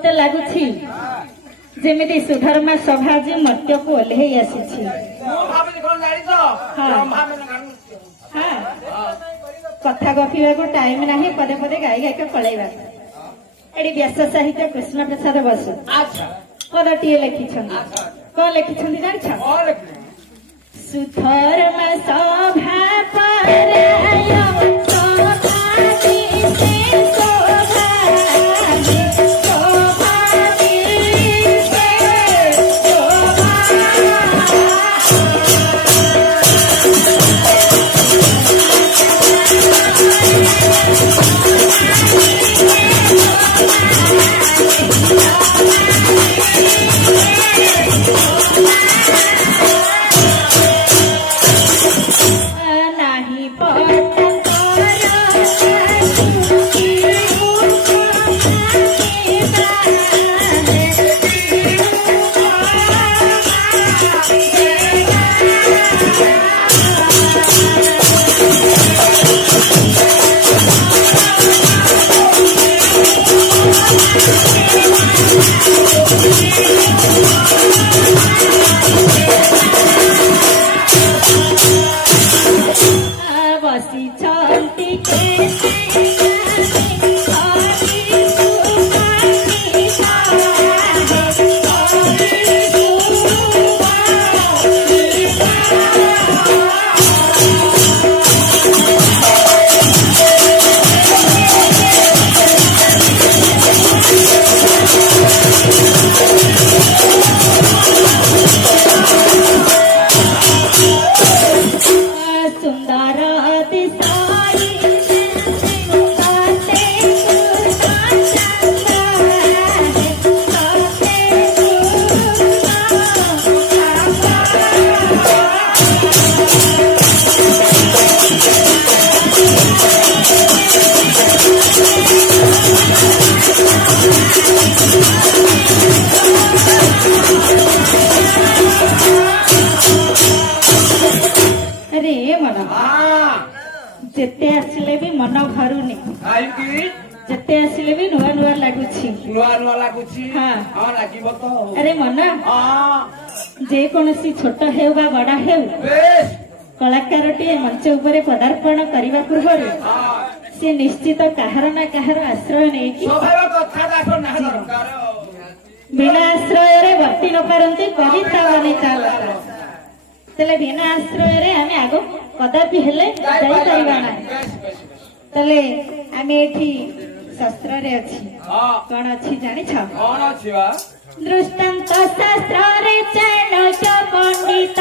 मते लागुछि जेमिति सुधर्मा सभाजी मर्त्य को ओल्हे आसी कथा गपिबा को टाइम नाही पदे पदे गाई गाई के पळैबा एडी व्यास साहित्य कृष्ण प्रसाद बसु पदटिए लिखिछन को लिखिछन जान छ सुधर्मा सभा परायो सभाजी से जेते आसिले भी मन भरुनी जेते आसिले भी नुआ नुआ लागुछि हां हां लागिबो तो अरे मन जे कोनसी छोट हेउ बा बड़ा हेउ कलाकारटी मंच ऊपर पदार्पण करबा पूर्व से निश्चित काहर ना काहर आश्रय नै कि बिना आश्रय रे वर्ती न पारंती कविता बने चाला तले बिना आश्रय रे हमें आगो कदापि हेले जाई परिबा ना तले आमे एठी शास्त्र रे अछि कोन अछि जानि छ कोन अछि बा दृष्टांत शास्त्र रे चाणक्य पंडित